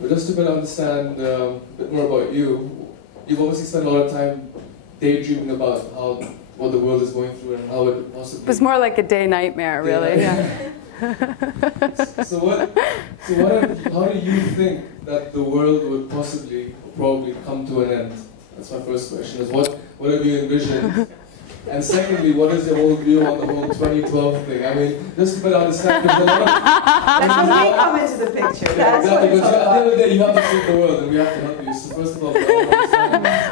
But just to better understand a bit more about you, you've obviously spent a lot of time daydreaming about what the world is going through and how it could possibly... It was more like a day nightmare, really. Yeah. How do you think that the world would possibly, or probably, come to an end? That's my first question. Is what have you envisioned? And secondly, what is your whole view on the whole 2012 thing? I mean, just to better understand, because a lot of... That's when we come into the picture. That's exactly, because at the end of the day, you have to save the world, and we have to help you. So first of all,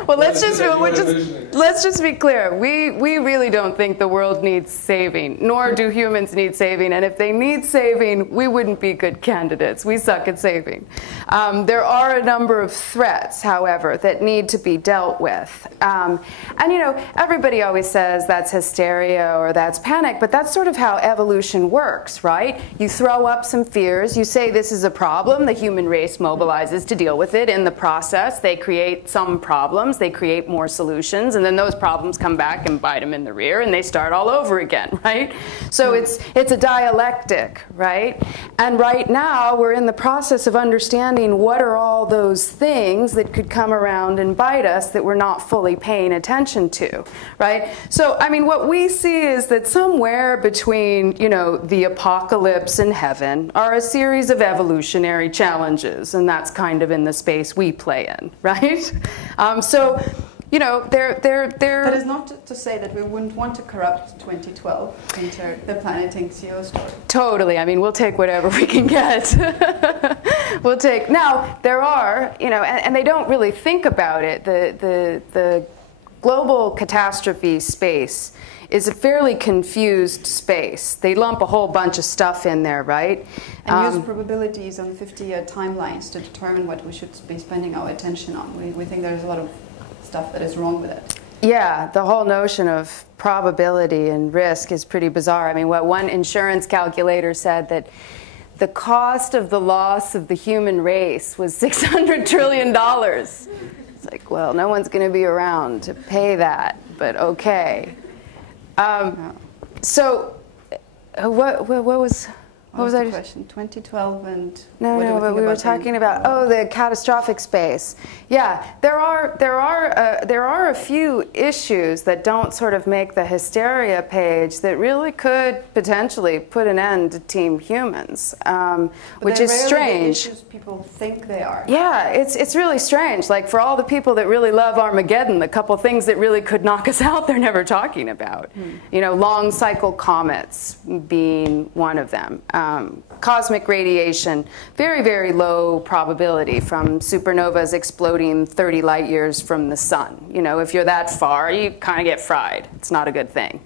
well, let's just be clear. We really don't think the world needs saving, nor do humans need saving. And if they need saving, we wouldn't be good candidates. We suck at saving. There are a number of threats, however, that need to be dealt with. And you know, everybody always says that's hysteria or that's panic, but that's sort of how evolution works, right? You throw up some fears, you say this is a problem, the human race mobilizes to deal with it. In the process, they create some problems, they create more solutions, and then those problems come back and bite them in the rear, and they start all over again, right? So it's a dialectic, right? And right now, we're in the process of understanding what are all those things that could come around and bite us that we're not fully paying attention to, right? So, I mean, what we see is that somewhere between, you know, the apocalypse and heaven are a series of evolutionary challenges, and that's kind of in the space we play in, right? So, you know, they're... That is not to say that we wouldn't want to corrupt 2012 into the Planet NCO story. Totally. I mean, we'll take whatever we can get. We'll take... Now, there are, you know, and they don't really think about it. The global catastrophe space is a fairly confused space. They lump a whole bunch of stuff in there, right? And use probabilities on 50-year timelines to determine what we should be spending our attention on. We think there's a lot of stuff that is wrong with it. Yeah, the whole notion of probability and risk is pretty bizarre. I mean, what one insurance calculator said that the cost of the loss of the human race was $600 trillion. It's like, well, no one's going to be around to pay that, but okay. So, what was the question? 2012 and no, but we were talking about the catastrophic space. Yeah, there are a few issues that don't sort of make the hysteria page that really could potentially put an end to Team Humans, which is strange. The issues people think they are. Yeah, it's really strange. Like for all the people that really love Armageddon, the couple things that really could knock us out, they're never talking about. You know, long cycle comets being one of them. Cosmic radiation, very, very low probability from supernovas exploding 30 light years from the sun. You know, if you're that far, you kind of get fried. It's not a good thing.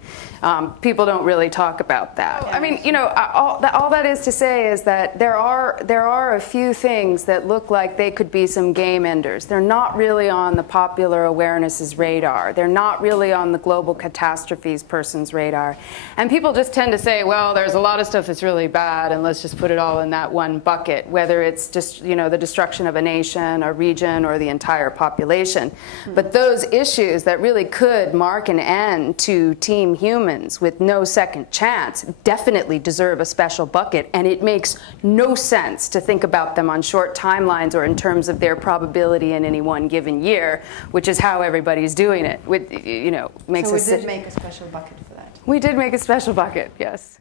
People don't really talk about that. I mean, you know, all that is to say is that there are a few things that look like they could be some game enders. They're not really on the popular awareness's radar. They're not really on the global catastrophes person's radar. And people just tend to say, well, there's a lot of stuff that's really bad, and let's just put it all in that one bucket, whether it's just, you know, the destruction of a nation, a region, or the entire population. But those issues that really could mark an end to Team Humans with no second chance definitely deserve a special bucket, and it makes no sense to think about them on short timelines or in terms of their probability in any one given year, which is how everybody's doing it. You know, makes so we did make a special bucket for that. We did make a special bucket, yes.